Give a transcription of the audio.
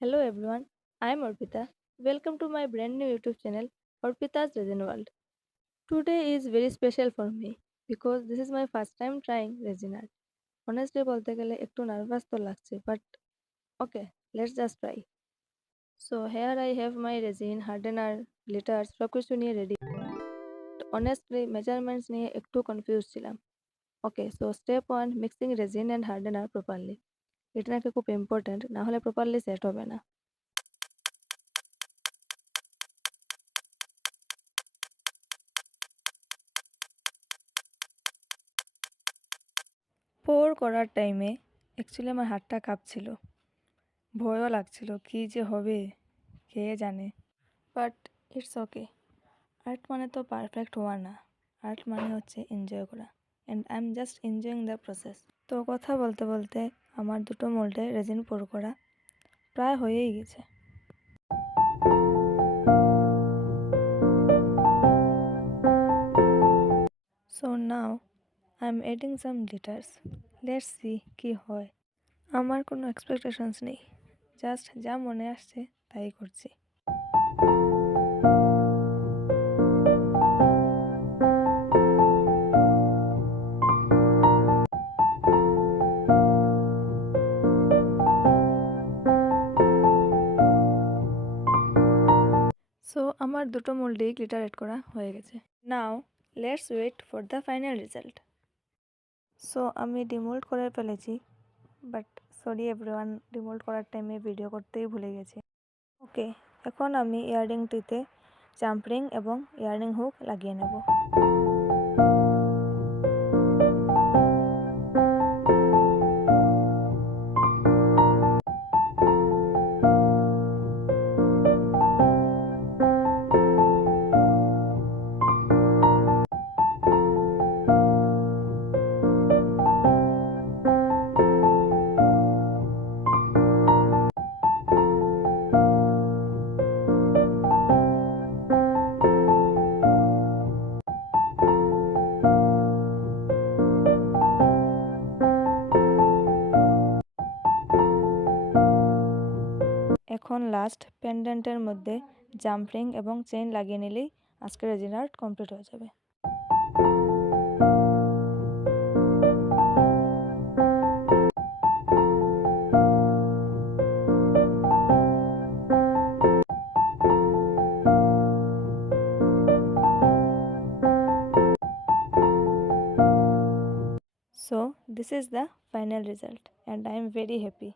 Hello everyone, I am Arpita. Welcome to my brand new YouTube channel, Arpita's Resin World. Today is very special for me because this is my first time trying resin art. Honestly বলতে গেলে একটু নার্ভাস তো লাগছে, but okay, let's just try. So here I have my resin, hardener, glitters, সবকিছু নিয়ে ready. Honestly, measurements নিয়ে একটু confused ছিলাম. Okay, so step 1, mixing resin and hardener properly. এটা নাকি খুব important, না হলে properly set হবে না. পোর করার টাইমে অ্যাকচুয়ালি আমার হাতটা কাঁপছিল, ভয়ও লাগছিল কি যে হবে কে জানে, বাট ইটস ওকে। আর্ট মানে তো পারফেক্ট হওয়া না, আর্ট মানে হচ্ছে এনজয় করা, and I am just enjoying the process. তো কথা বলতে বলতে আমার দুটো মোল্ডে রেজিন পোর করা প্রায় হয়েই গেছে। So now I am adding some glitters, let's see কি হয়। আমার কোনো এক্সপেকটেশনস নেই, জাস্ট যা মনে আসছে তাই করছি। সো আমার দুটো মোল্ডেই গ্লিটার এড করা হয়ে গেছে। Now let's wait for the final result. So আমি ডিমোল্ড করে ফেলেছি, বাট সরি এভরিওয়ান, ডিমোল্ড করার টাইমে ভিডিও করতেই ভুলে গেছি। ওকে, এখন আমি ইয়াররিংটিতে জাম্পরিং এবং ইয়াররিং হুক লাগিয়ে নেব। এখন লাস্ট পেন্ডেন্টের মধ্যে জাম্পরিং এবং চেইন লাগিয়ে নিলেই আজকের রেজিন আর্ট কমপ্লিট হয়ে যাবে। So this is the final result and I am very happy.